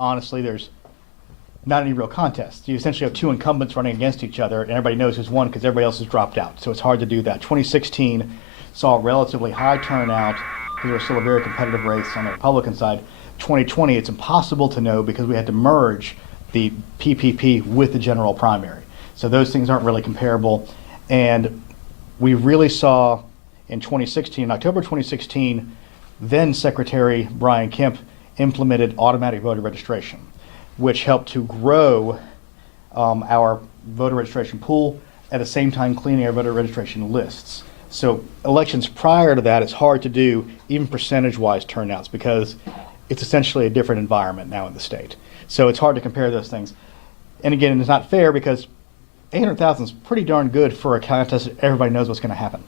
honestly, there's not any real contest. You essentially have two incumbents running against each other, and everybody knows who's won because everybody else has dropped out. So it's hard to do that. 2016 saw a relatively high turnout because there was still a very competitive race on the Republican side. 2020, it's impossible to know because we had to merge the PPP with the general primary. So those things aren't really comparable. And we really saw in 2016, in October 2016, then Secretary Brian Kemp implemented automatic voter registration, which helped to grow our voter registration pool, at the same time cleaning our voter registration lists. So elections prior to that, it's hard to do even percentage-wise turnouts because it's essentially a different environment now in the state. So it's hard to compare those things. And again, it's not fair because 800,000 is pretty darn good for a contest that everybody knows what's going to happen.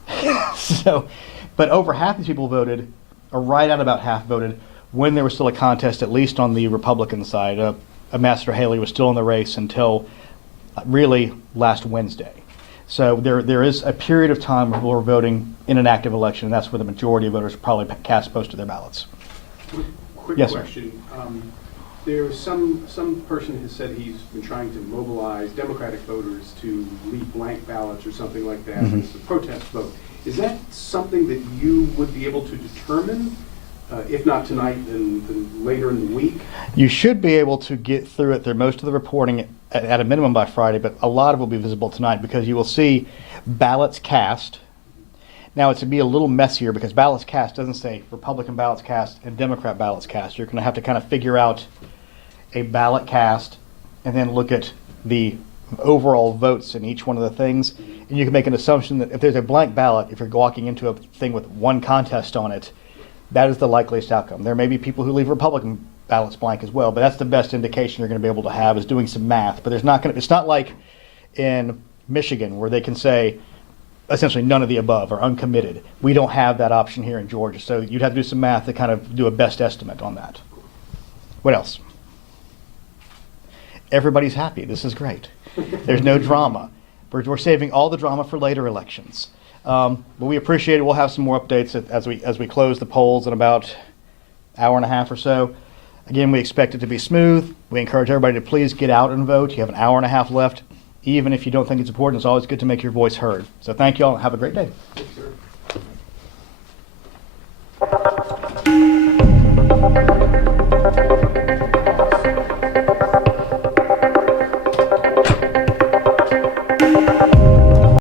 So, but over half these people voted, or right at about half voted, when there was still a contest, at least on the Republican side. Ambassador Haley was still in the race until really last Wednesday. So there is a period of time where people are voting in an active election, and that's where the majority of voters probably cast most of their ballots. Quick Yes, question. There's some person has said he's been trying to mobilize Democratic voters to leave blank ballots or something like that as a protest vote. Is that something that you would be able to determine? If not tonight, then later in the week? You should be able to get through it. Most of the reporting at a minimum by Friday, but a lot of it will be visible tonight because you will see ballots cast. Now it's to be a little messier because ballots cast doesn't say Republican ballots cast and Democrat ballots cast. You're going to have to kind of figure out a ballot cast and then look at the overall votes in each one of the things. And you can make an assumption that if there's a blank ballot, if you're walking into a thing with one contest on it, that is the likeliest outcome. There may be people who leave Republican ballots blank as well, but that's the best indication you're going to be able to have is doing some math. But there's not going to, it's not like in Michigan where they can say essentially none of the above or uncommitted. We don't have that option here in Georgia, so you'd have to do some math to kind of do a best estimate on that. What else? Everybody's happy. This is great. There's no drama. We're saving all the drama for later elections. But we appreciate it. We'll have some more updates as we close the polls in about an hour and a half or so. Again, we expect it to be smooth. We encourage everybody to please get out and vote. You have an hour and a half left. Even if you don't think it's important, it's always good to make your voice heard. So thank you all and have a great day.